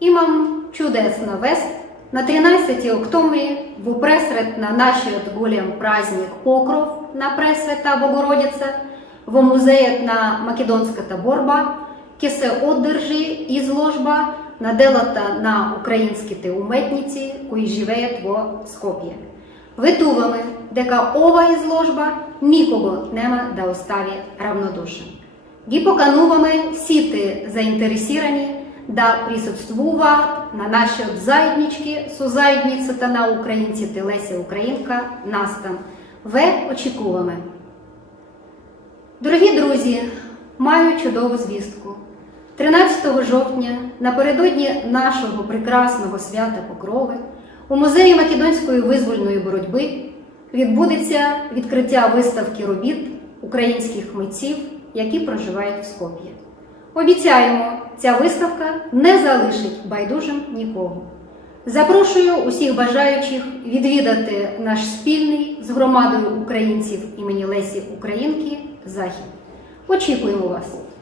Имам чудесна вест. На 13 октомврі в Упресред на нашиот голем праздник Покров на Пресвета Богородица во музејот на македонската борба ќе се одржи изложба на делата на украинските уметници кои живеат во Скопје. Ветуваме дека ова изложба никого нема да остави равнодушен. Ги покануваме сите заинтересирани да присуствуваат на нашиот заеднички со заедницата на украинците Леся Українка настан. Ве очікуваме. Дорогі друзі, маю чудову звістку. 13 жовтня, напередодні нашого прекрасного свята Покрови, у Музеї Македонської визвольної боротьби відбудеться відкриття виставки робіт українських митців, які проживають в Скоп'ї. Обіцяємо, ця виставка не залишить байдужим нікого. Запрошую усіх бажаючих відвідати наш спільний з громадою українців імені Лесі Українки захід. Очікуємо вас!